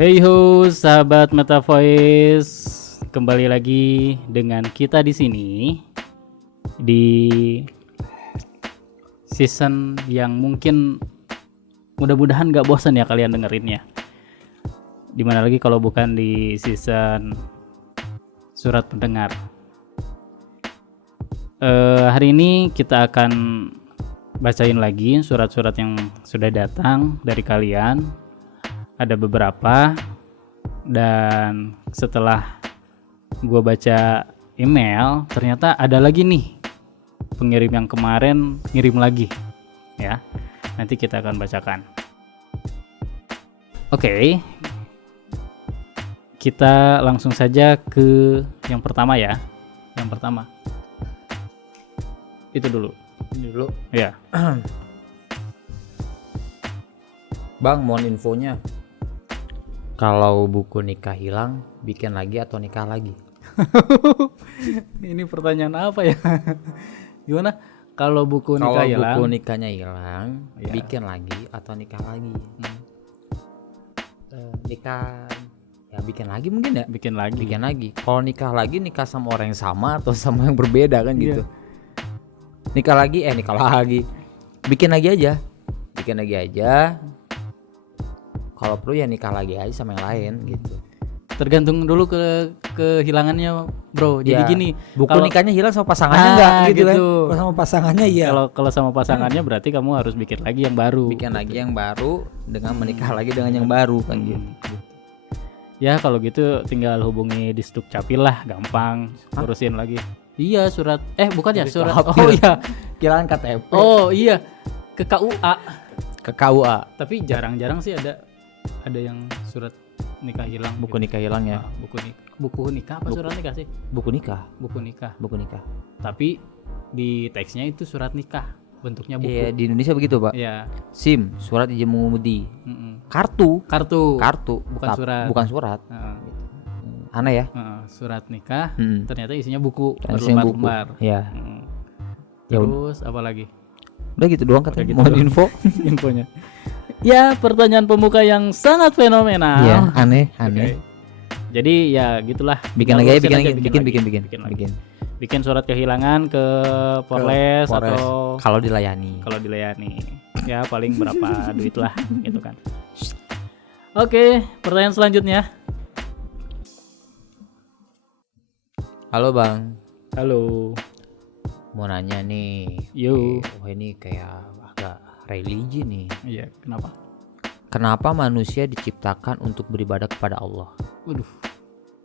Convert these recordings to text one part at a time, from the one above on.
Hey ho, sahabat Meta Voice, kembali lagi dengan kita di sini di season yang mungkin mudah-mudahan gak bosan ya kalian dengerinnya. Dimana lagi kalau bukan di season surat pendengar. Hari ini kita akan bacain lagi surat-surat yang sudah datang dari kalian. Ada beberapa, dan setelah gue baca email ternyata ada lagi nih pengirim yang kemarin ngirim lagi ya. Nanti kita akan bacakan. Oke, kita langsung saja ke yang pertama ya. Yang pertama itu dulu ya. Bang, mohon infonya. Kalau buku nikah hilang, bikin lagi atau nikah lagi? Ini pertanyaan apa ya? Gimana? Kalau buku nikah hilang? Kalau buku nikahnya hilang, ya, bikin lagi atau nikah lagi? Nikah, ya bikin lagi mungkin ya? Bikin lagi. Bikin lagi. Kalau nikah lagi, nikah sama orang yang sama atau sama yang berbeda kan gitu? Nikah lagi, bikin lagi aja. Bikin lagi aja. Kalau perlu ya nikah lagi aja sama yang lain gitu. Tergantung dulu kehilangannya, bro. Jadi Ya, gini, buku kalau nikahnya hilang sama pasangannya enggak gitu kan? Kalau sama pasangannya iya. Kalau sama pasangannya berarti kamu harus bikin lagi yang baru. Bikin lagi yang baru dengan menikah lagi dengan yang baru kan gitu. Ya kalau gitu tinggal hubungi di Sdukcapil lah, gampang urusin lagi. Iya, surat bukan ya, surat. Oh iya. Kiraan KTP. Oh iya. Ke KUA. Ke KUA. Tapi jarang-jarang sih ada yang surat nikah hilang. Buku nikah hilang ya. Buku nikah apa surat nikah sih? Buku nikah. Buku nikah. Buku nikah. Tapi di teksnya itu surat nikah, bentuknya buku. Iya, di Indonesia begitu, Pak. Iya. SIM, surat izin mengemudi. Mm-mm. Kartu, bukan surat. Bukan surat. Heeh. Aneh ya? Surat nikah, Mm. ternyata isinya buku Isinya buku. berlembar-lembar. Ya. Ya Terus apa lagi? Udah gitu doang Udah katanya. gitu Mohon doang. info. Infonya. Ya, pertanyaan pembuka yang sangat fenomenal. Iya, aneh. Oke. Jadi ya gitulah. Bikin Tinggal lagi aja, urusin aja, bikin lagi. lagi. Bikin surat kehilangan ke Polres atau Kalau dilayani. kalau dilayani. Ya paling berapa duit lah gitu kan. Oke, pertanyaan selanjutnya. Halo, Bang. Halo. Mau nanya nih. Yo. Ini kayak agak religi nih. Iya, kenapa? Kenapa manusia diciptakan untuk beribadah kepada Allah? Waduh.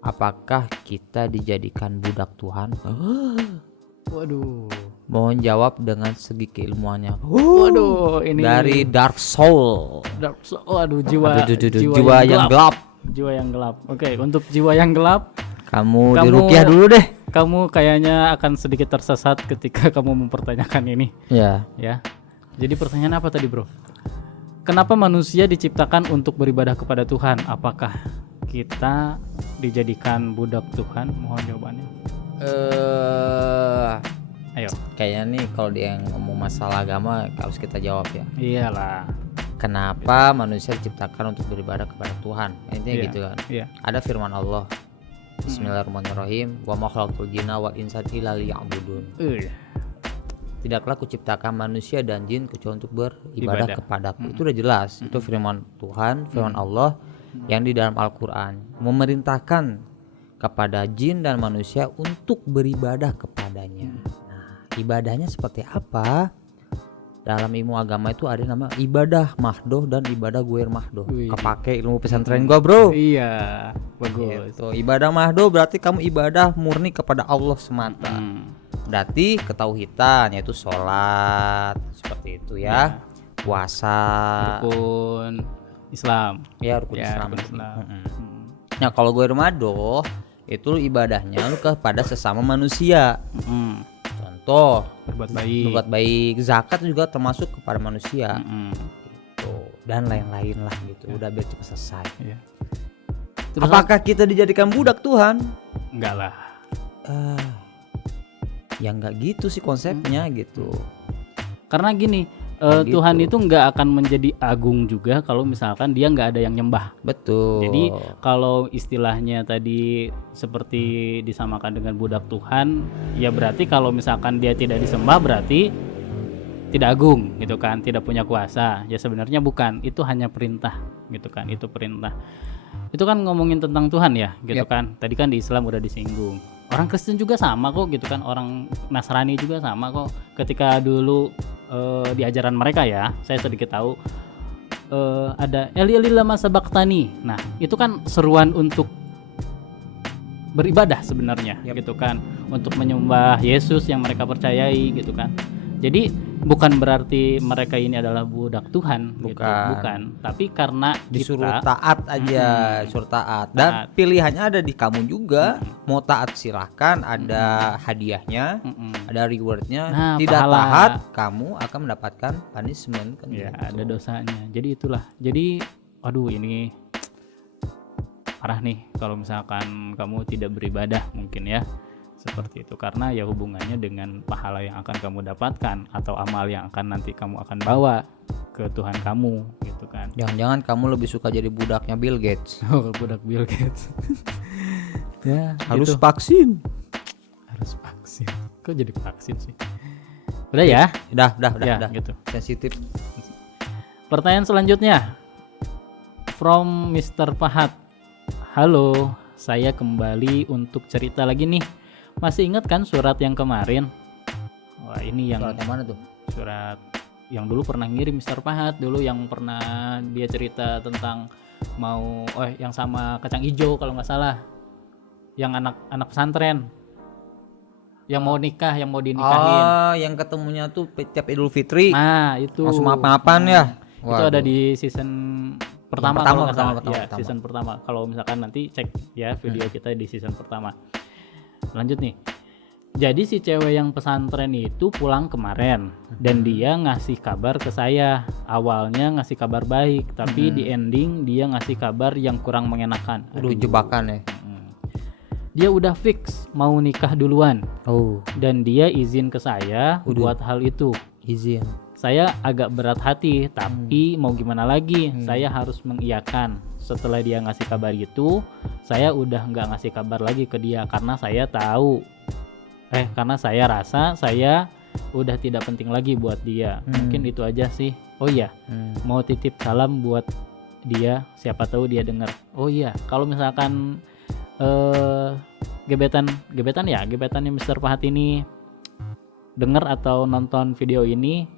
Apakah kita dijadikan budak Tuhan? Waduh. Mohon jawab dengan segi keilmuannya. Waduh, ini Dari Dark Soul. waduh, jiwa Jiwa yang gelap. Jiwa yang gelap. Oke, untuk jiwa yang gelap, Kamu Kamu- diruqyah dulu deh. kamu kayaknya akan sedikit tersesat ketika kamu mempertanyakan ini, Ya. ya. Jadi pertanyaan apa tadi, bro? Kenapa manusia diciptakan untuk beribadah kepada Tuhan? Apakah kita dijadikan budak Tuhan? Mohon jawabannya. Ayo. Kayaknya nih kalau dia yang ngomong masalah agama harus kita jawab ya. Iyalah. Kenapa manusia diciptakan untuk beribadah kepada Tuhan? Intinya Iya. gitu kan. Iya. Ada firman Allah. Bismillahirrahmanirrahim. Wa ma khalaqtul jinna wal insa illa liya'budun. Tidaklah kuciptakan manusia dan jin kecuali untuk beribadah Ibadah. kepadaku. Itu udah jelas. Itu firman Tuhan, firman Allah yang di dalam Al-Qur'an memerintahkan kepada jin dan manusia untuk beribadah kepadanya. Nah, ibadahnya seperti apa? Dalam ilmu agama itu ada nama ibadah mahdoh dan ibadah guer mahdoh. Wih. Kepake ilmu pesantren gua, Bro. Iya, bagus. Gitu. Ibadah mahdoh berarti kamu ibadah murni kepada Allah semata. Berarti ketauhidan yaitu sholat seperti itu ya. Puasa, Rukun Islam. ya rukun Ya, Islam. rukun Islam. Nah, kalau gue ramadoh itu ibadahnya lu kepada sesama manusia. Contoh, Berbuat baik. berbuat baik, zakat juga termasuk kepada manusia. Gitu. Dan lain-lain lah gitu. Udah biar cepat selesai. Iya. Apakah kita dijadikan budak Tuhan? Enggak lah. Ya nggak gitu sih konsepnya gitu. Karena gini, Gitu. Tuhan itu nggak akan menjadi agung juga kalau misalkan dia nggak ada yang nyembah. Betul. Jadi kalau istilahnya tadi seperti disamakan dengan budak Tuhan, ya berarti kalau misalkan dia tidak disembah berarti tidak agung gitu kan, tidak punya kuasa. Ya sebenarnya bukan, itu hanya perintah gitu kan, itu perintah. Itu kan ngomongin tentang Tuhan ya gitu kan. Tadi kan di Islam udah disinggung. Orang Kristen juga sama kok gitu kan, orang Nasrani juga sama kok. Ketika dulu di ajaran mereka ya, saya sedikit tahu ada Eli Eli lama sabaktani. Nah, itu kan seruan untuk beribadah sebenarnya gitu kan, untuk menyembah Yesus yang mereka percayai gitu kan. Jadi bukan berarti mereka ini adalah budak Tuhan gitu, bukan. Tapi karena disuruh kita taat aja, suruh taat. Dan pilihannya ada di kamu juga. Mau taat silahkan, ada hadiahnya, ada rewardnya. Nah, tidak pahala. taat, kamu akan mendapatkan punishment kan ya gitu. ada dosanya. Jadi itulah. Jadi aduh ini parah nih kalau misalkan kamu tidak beribadah mungkin ya. Seperti itu, karena ya hubungannya dengan pahala yang akan kamu dapatkan atau amal yang akan nanti kamu akan bawa ke Tuhan kamu gitu kan. Jangan-jangan kamu lebih suka jadi budaknya Bill Gates. Oh, budak Bill Gates. Ya, Harus gitu. vaksin. Harus vaksin. Kok jadi vaksin sih? Udah ya? Udah Ya, gitu. sensitif. Pertanyaan selanjutnya from Mr. Pahat. Halo, saya kembali untuk cerita lagi nih. Masih ingat kan surat yang kemarin? Wah, ini yang Surat yang mana tuh? surat yang dulu pernah ngirim Mr. Pahat, dulu yang pernah dia cerita tentang mau yang sama kacang hijau kalau nggak salah, yang anak pesantren yang mau nikah, yang mau dinikahin. Yang ketemunya tuh tiap Idul Fitri. Nah itu Langsung maaf-maafan ya. itu ada di season pertama kalau nggak salah. pertama. Season pertama. Kalau misalkan nanti cek ya video kita di season pertama. Lanjut nih. Jadi si cewek yang pesantren itu pulang kemarin dan dia ngasih kabar ke saya. Awalnya ngasih kabar baik, tapi di ending dia ngasih kabar yang kurang mengenakan. Aduh, jebakan ya. Dia udah fix mau nikah duluan. Oh, Dan dia izin ke saya buat hal itu. izin. Saya agak berat hati, tapi mau gimana lagi? Saya harus mengiyakan. Setelah dia ngasih kabar itu, saya udah nggak ngasih kabar lagi ke dia karena saya tahu, karena saya rasa saya udah tidak penting lagi buat dia. Mungkin itu aja sih. Oh iya, mau titip salam buat dia. Siapa tahu dia dengar. Oh iya, kalau misalkan gebetannya Mr. Pahat ini dengar atau nonton video ini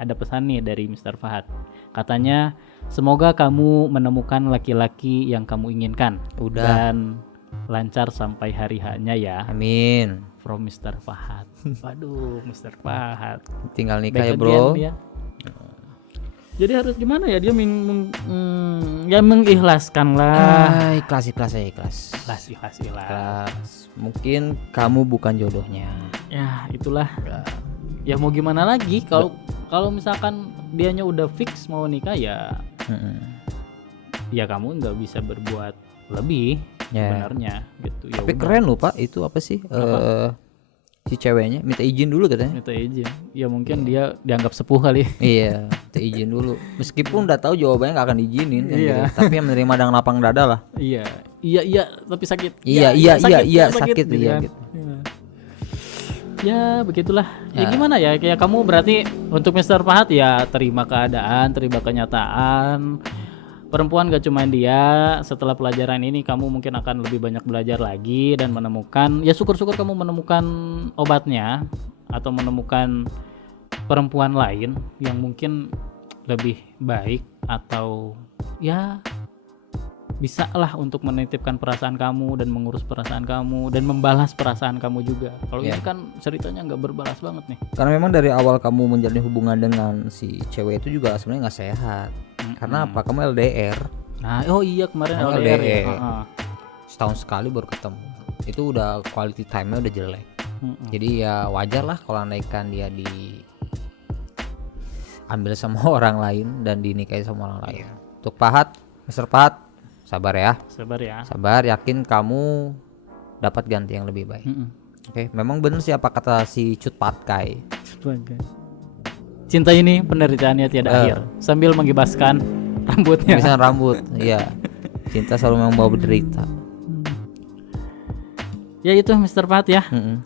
ada pesan nih dari Mr. Pahat. Katanya, semoga kamu menemukan laki-laki yang kamu inginkan. Udah. Dan lancar sampai hari H-nya ya. Amin. From Mr. Pahat. Waduh, Mr. Pahat. Tinggal nikah Back ya, Bro. again dia. Jadi harus gimana ya? Dia mengikhlaskan lah. Ikhlas. Ikhlas. Mungkin kamu bukan jodohnya. Ya, itulah. Ya mau gimana lagi kalau misalkan dianya udah fix mau nikah ya. Ya kamu nggak bisa berbuat lebih sebenarnya gitu. Ya Tapi udah. keren loh Pak, itu apa sih? Si ceweknya minta izin dulu katanya. Minta izin. Ya mungkin dia dianggap sepuh kali. Iya, minta izin dulu. Meskipun udah tahu jawabannya nggak akan diizinin kan Iya. gitu. Tapi yang menerima dengan lapang dada lah. Iya, tapi sakit. Iya, sakit gitu iya kan. gitu. Iya. Ya begitulah. Ya gimana ya? Kayak kamu berarti untuk Mr. Pahat ya terima keadaan, terima kenyataan. Perempuan gak cuma dia. Setelah pelajaran ini kamu mungkin akan lebih banyak belajar lagi dan menemukan. Ya syukur-syukur kamu menemukan obatnya atau menemukan perempuan lain yang mungkin lebih baik atau ya bisa lah untuk menitipkan perasaan kamu dan mengurus perasaan kamu dan membalas perasaan kamu juga. Kalau ini kan ceritanya nggak berbalas banget nih. Karena memang dari awal kamu menjalin hubungan dengan si cewek itu juga sebenarnya nggak sehat. Karena apa? Kamu LDR. Nah, oh iya kemarin Kamu LDR ya. LDR. Setahun sekali baru ketemu. Itu udah quality time-nya udah jelek. Jadi ya wajar lah kalau andaikan dia diambil sama orang lain dan dinikahi sama orang lain. Untuk Pahat, Mr. Pahat, sabar ya. Sabar, yakin kamu dapat ganti yang lebih baik. Oke, memang benar sih apa kata si Cut Patkai. cinta ini penderitaannya tiada akhir, sambil mengibaskan rambutnya. Misalnya rambut, iya. Cinta selalu membawa berderita. Ya itu Mr. Pat ya. Mm-mm.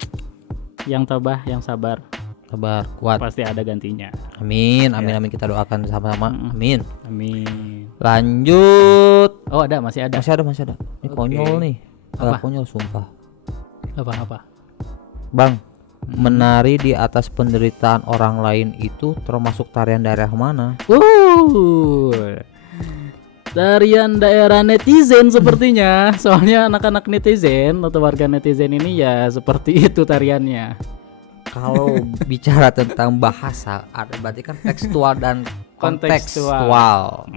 Yang tabah, yang sabar, Sabar, kuat. pasti ada gantinya. Amin, amin kita doakan sama-sama. Amin. Amin. Lanjut. Oh ada, masih ada. Masih ada. Ini Oke. konyol nih. Apa? Konyol sumpah. Apa? Bang, menari di atas penderitaan orang lain itu termasuk tarian daerah mana? Tarian daerah netizen sepertinya. Soalnya anak-anak netizen atau warga netizen ini ya seperti itu tariannya. Kalau bicara tentang bahasa, ada berarti kan tekstual dan kontekstual.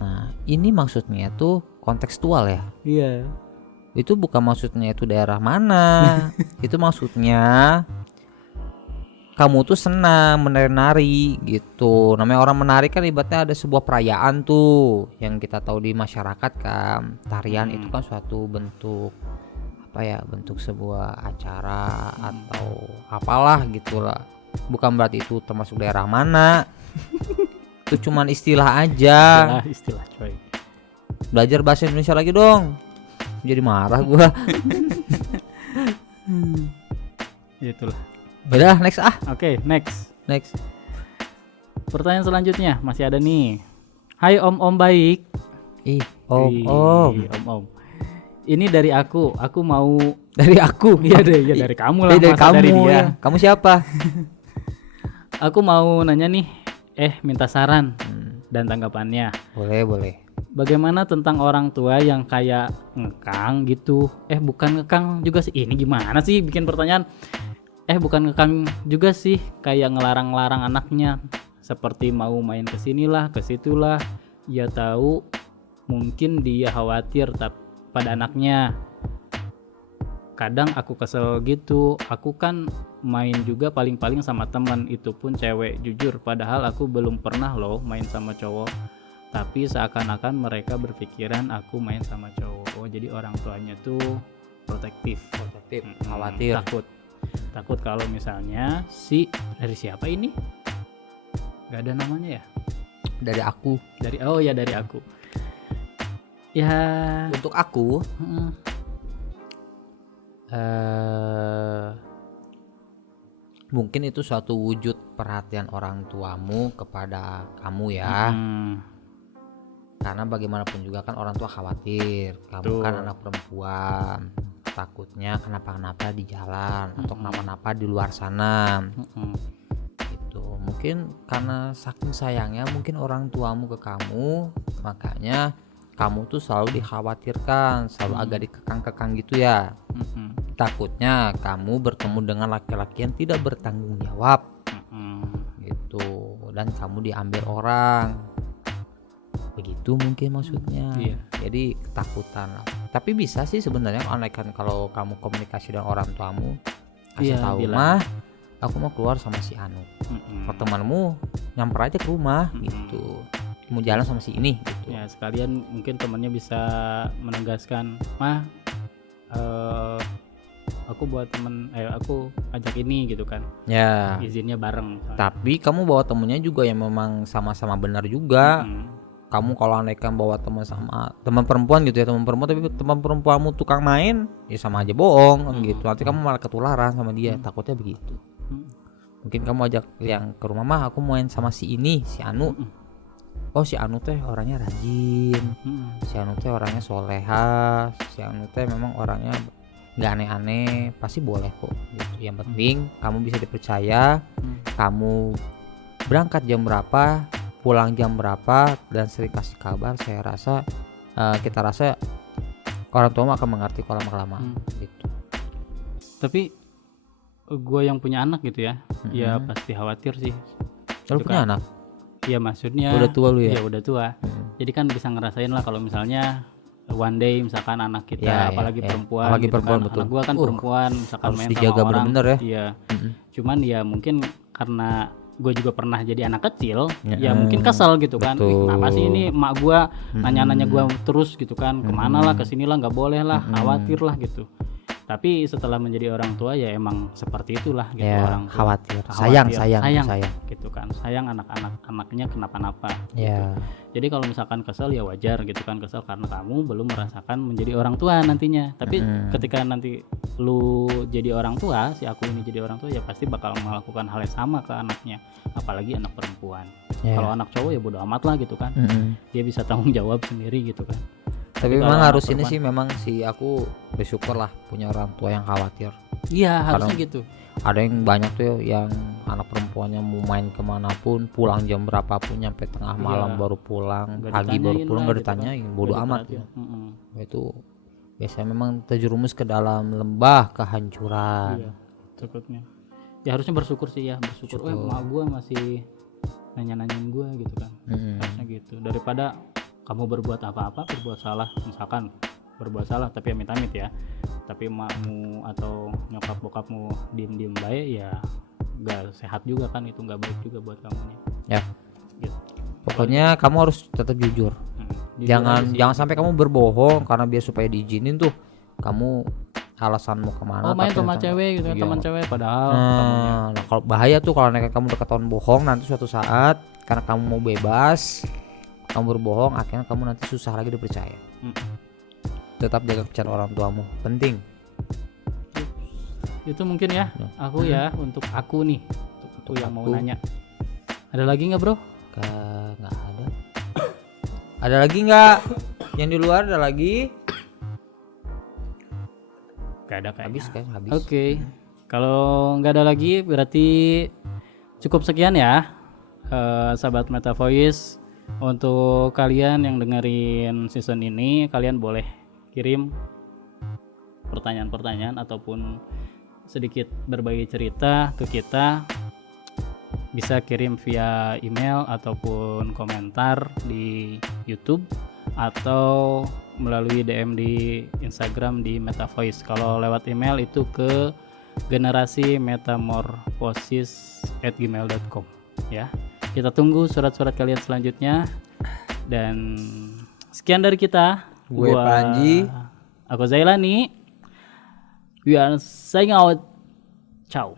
Nah, ini maksudnya tuh kontekstual ya. Iya. Itu bukan maksudnya itu daerah mana. Itu maksudnya kamu tuh senang menari-nari gitu. Namanya orang menari kan ibaratnya ada sebuah perayaan tuh yang kita tahu di masyarakat kan. Tarian itu kan suatu bentuk apa ya? Bentuk sebuah acara atau apalah gitulah. Bukan berarti itu termasuk daerah mana. Itu cuman istilah aja. Istilah coy. Belajar bahasa Indonesia lagi dong. Jadi marah gua. Itulah. Udah next Oke, next. Pertanyaan selanjutnya masih ada nih. Hai Om baik. Ih, Ih, Om. Ini dari aku mau dari aku. Iya dari kamu lah, dari masa kamu dari dia. ya. Kamu siapa? Aku mau nanya nih, minta saran dan tanggapannya. Boleh. Bagaimana tentang orang tua yang kayak ngekang gitu? Bukan ngekang juga sih. Ini gimana sih bikin pertanyaan? Bukan ngekang juga sih, kayak ngelarang-larang anaknya. Seperti mau main kesinilah, kesitulah. Ya tahu mungkin dia khawatir pada anaknya. Kadang aku kesel gitu. Aku kan main juga paling-paling sama teman, itu pun cewek. Jujur, padahal aku belum pernah loh main sama cowok. Tapi seakan-akan mereka berpikiran aku main sama cowok. Jadi orang tuanya tuh protektif, khawatir. Takut kalau misalnya dari siapa ini? Gak ada namanya ya? Dari aku. Dari aku. Ya. Untuk aku, mungkin itu suatu wujud perhatian orang tuamu kepada kamu ya. Karena bagaimanapun juga kan orang tua khawatir. Kamu kan anak perempuan. Takutnya kenapa-napa di jalan atau kenapa-napa di luar sana. Itu mungkin karena saking sayangnya mungkin orang tuamu ke kamu, makanya kamu tuh selalu dikhawatirkan, selalu agak dikekang-kekang gitu ya. Takutnya kamu bertemu dengan laki-laki yang tidak bertanggung jawab gitu, dan kamu diambil orang begitu mungkin maksudnya. Jadi ketakutan lah. Tapi bisa sih sebenarnya kalau kamu komunikasi dengan orang tuamu, kasih tahu mah aku mau keluar sama si Anu. Temanmu nyamper aja ke rumah gitu, mau jalan sama si ini gitu. Ya sekalian mungkin temannya bisa menegaskan, mah aku buat temen, aku ajak ini gitu kan. Ya. Izinnya bareng. Tapi kamu bawa temennya juga yang memang sama-sama benar juga. Kamu kalau andaikan bawa teman perempuan gitu ya, teman perempuan tapi teman perempuanmu tukang main, ya sama aja bohong gitu. Nanti kamu malah ketularan sama dia, takutnya begitu. Mungkin kamu ajak yang ke rumah, mah aku main sama si ini, si Anu. Oh si Anu teh orangnya rajin, si Anu teh orangnya soleha, si Anu teh memang orangnya nggak aneh-aneh, pasti boleh kok gitu. Yang penting kamu bisa dipercaya, kamu berangkat jam berapa, pulang jam berapa, dan sering kasih kabar. Saya rasa kita rasa orang tua akan mengerti kalau lama-lama gitu. Tapi gue yang punya anak gitu ya, ya pasti khawatir sih. Lu punya anak? Iya maksudnya udah tua lu ya? Iya udah tua. Jadi kan bisa ngerasain lah kalau misalnya one day misalkan anak kita apalagi perempuan, apalagi gitu perempuan, kan. betul. Anak gue kan perempuan, misalkan harus main dijaga sama orang, bener-bener ya. Iya. Cuman ya mungkin karena gue juga pernah jadi anak kecil, ya mungkin kesel gitu kan. Kenapa sih ini emak gue nanya-nanya gue terus gitu kan, kemana lah, kesinilah, nggak boleh lah, khawatir lah gitu. Tapi setelah menjadi orang tua ya emang seperti itulah gitu, Ya, orang tua. khawatir. Sayang Gitu kan, sayang anaknya kenapa-napa. Ya. Jadi kalau misalkan kesel ya wajar gitu kan, kesel karena kamu belum merasakan menjadi orang tua nantinya. Tapi ketika nanti lu jadi orang tua, si aku ini jadi orang tua, ya pasti bakal melakukan hal yang sama ke anaknya, apalagi anak perempuan. Kalau anak cowok ya bodo amat lah gitu kan, dia bisa tanggung jawab sendiri gitu kan. Tapi kalau memang anak harus ini perempuan- sih, memang sih aku bersyukur lah punya orang tua yang khawatir. Iya harusnya gitu. Ada yang banyak tuh yang anak perempuannya mau main kemanapun, pulang jam berapapun, nyampe tengah malam baru pulang, Nggak pagi baru ditanyain pulang, lah gak gitu kan. ditanyain, bodo Nggak amat diperhatiin. ya. Itu biasanya memang terjerumus ke dalam lembah kehancuran. Iya, takutnya. Ya harusnya bersyukur sih ya, bersyukur. Emak gue masih nanya-nanyain gue gitu kan. Harusnya gitu. Daripada kamu berbuat apa-apa, berbuat salah, misalkan berbuat salah tapi amit-amit ya, tapi emakmu atau nyokap bokapmu diem-diem baik, ya gak sehat juga kan, itu gak baik juga buat kamu nih. Ya. Gitu. Pokoknya kamu harus tetap jujur. Jujur Jangan aja sih. jangan sampai kamu berbohong karena biar supaya diizinin tuh. Kamu alasanmu kemana? main tapi sama ternyata- cewek gitu kan, Iya. teman cewek, padahal kamunya. Nah, kalau bahaya tuh kalau kamu ketahuan bohong nanti suatu saat karena kamu mau bebas, kamu berbohong, akhirnya kamu nanti susah lagi dipercaya. Tetap jaga kepercayaan orang tuamu, penting. Itu mungkin ya, aku ya, untuk aku nih, untuk aku yang mau nanya. Ada lagi nggak bro? Nggak ada. Ada lagi nggak? Yang di luar ada lagi? Gak ada kayaknya. Habis kan? Habis. Oke. Kalau nggak ada lagi berarti cukup sekian ya, sahabat Meta Voice. Untuk kalian yang dengerin season ini, kalian boleh kirim pertanyaan-pertanyaan ataupun sedikit berbagi cerita ke kita. Bisa kirim via email ataupun komentar di YouTube atau melalui DM di Instagram di Meta Voice. Kalau lewat email itu ke generasi metamorphosis@gmail.com ya. Kita tunggu surat-surat kalian selanjutnya. Dan sekian dari kita. Gue Panji. Aku Zailani. We are signing out. Ciao.